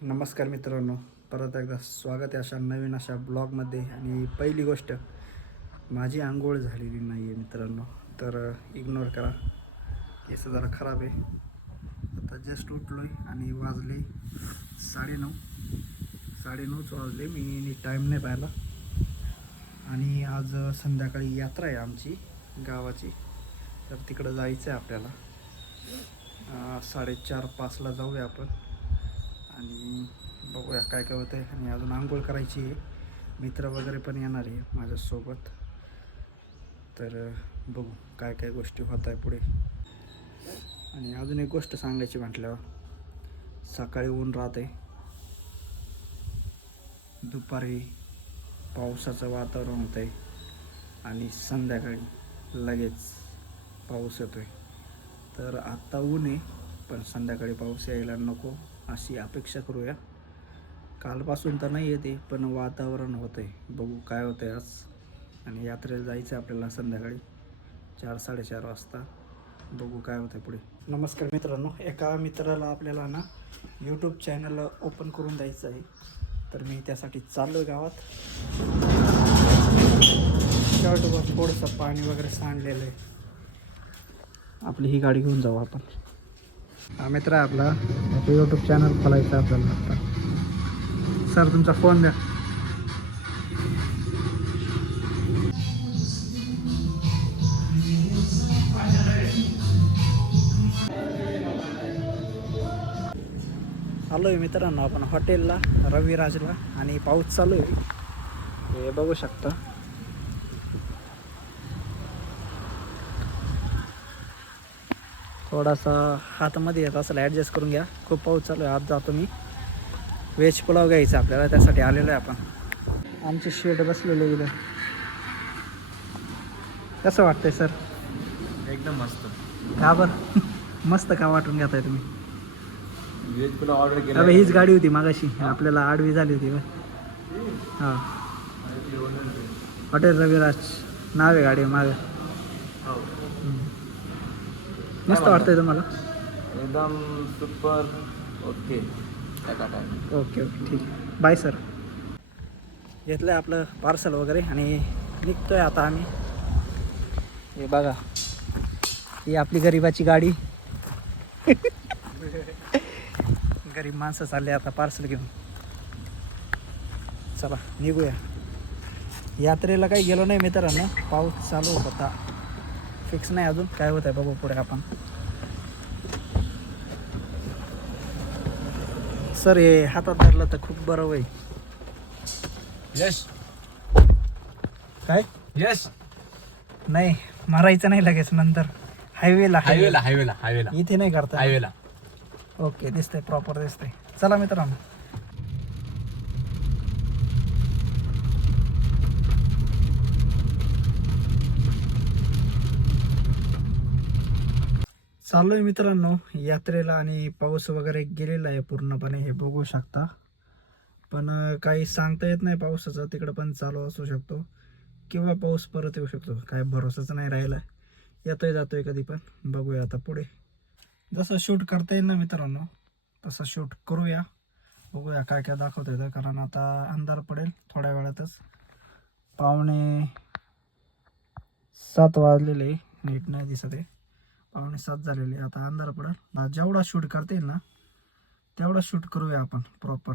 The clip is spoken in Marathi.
नमस्कार मित्रांनो, परत एकदा स्वागत आहे अशा नवीन अशा ब्लॉगमध्ये. आणि पहिली गोष्ट, माझी आंघोळ झालेली नाही आहे मित्रांनो, तर इग्नोर करा. केस जरा खराब आहे. आता जस्ट उठलो आहे आणि वाजले 9:30. 9:30 वाजले. मी टाईम नाही पाहिला. आणि आज संध्याकाळी यात्रा आहे आमची गावाची, तर तिकडं जायचं आहे आपल्याला. 4:30-5ला जाऊया आपण आणि बघूया काय काय होतं आहे. आणि अजून आंघोळ करायची आहे. मित्र वगैरे पण येणार आहे माझ्यासोबत, तर बघू काय काय गोष्टी होत आहे पुढे. आणि अजून एक गोष्ट सांगायची म्हटल्यावर, सकाळी ऊन राहते, दुपारी पावसाचं वातावरण होतं आहे आणि संध्याकाळी लगेच पाऊस येतो आहे. तर आत्ता ऊन आहे, पण संध्याकाळी पाऊस यायला नको अशी अपेक्षा करूया. कालपासून तर नाही येते, पण वातावरण होतं आहे. बघू काय होतं आहे आज. आणि यात्रेला जायचं आहे आपल्याला संध्याकाळी 4-4:30 वाजता. बघू काय होतं आहे पुढे. नमस्कार मित्रांनो, एका मित्राला आपल्याला ना यूट्यूब चॅनल ओपन करून द्यायचं आहे, तर मी त्यासाठी चाललो आहे गावात. शर्टवर थोडंसं पाणी वगैरे सांडलेलं आहे. आपली ही गाडी घेऊन जाऊ आपण. हा मित्र आहे आपला, यूट्यूब चॅनल खोलायचं आहे आपल्याला. आता सर तुमचा फोन द्या. आलो आहे मित्रांनो आपण हॉटेलला, रविराजला. आणि पाऊस चालू आहे, हे बघू शकता. थोडासा हातामध्ये येत असेल, ॲडजस्ट करून घ्या. खूप पाऊस चालू आहे. आज जातो मी. व्हेज पुलाव घ्यायचा आपल्याला, त्यासाठी आलेलो आहे आपण. आमचे शेड बसलेले इथं. कसं वाटतंय सर? एकदम मस्त. का बरं मस्त का वाटून घेताय तुम्ही? व्हेज पुलाव ऑर्डर केला. अबे हीच गाडी होती मागाशी, आपल्याला आडवी झाली होती बा. हां, हॉटेल रविराज नाव आहे गाडी मागं. मस्त वाटतंय तुम्हाला? एकदम सुपर. ओके ओके ओके, ठीक आहे. Bye sir. घेतलं आहे आपलं पार्सल वगैरे आणि निघतो आहे आता आम्ही. हे बघा, ही आपली गरिबाची गाडी. गरीब माणसं चालले आता पार्सल घेऊन. चला निघूया. यात्रेला काही गेलो नाही मित्रांनो, पाऊस चालू होता. फिक्स नाही अजून काय होत आहे, बघू पुढे आपण. सर हे हातात धरलं तर खूप बरं होईल. यश काय यश नाही, मारायचं नाही लगेच, नंतर हायवेला हायवेला हायवेला हायवेला इथे नाही करता. हायवेला. ओके, दिसतंय, प्रॉपर दिसतंय. चला मित्रांनो. चाललोय मित्रांनो यात्रेला. आणि पाऊस वगैरे गेलेला आहे पूर्णपणे, हे बघू शकता. पण काही सांगता येत नाही पावसाचं, तिकडं पण चालू असू शकतो किंवा पाऊस परत येऊ शकतो. काय भरोसाच नाही राहिला. येतोय जातोय कधी पण. बघूया आता पुढे. जसं शूट करता येईल ना मित्रांनो, तसं शूट करूया. बघूया काय काय दाखवता येतं, कारण आता अंधार पडेल थोड्या वेळातच. 6:45 वाजलेले, नीट नाही दिसत आहे. 6:45 झालेले, आता अंधार पडेल. जेवढा शूट करता येईल ना तेवढा शूट करूया आपण प्रॉपर.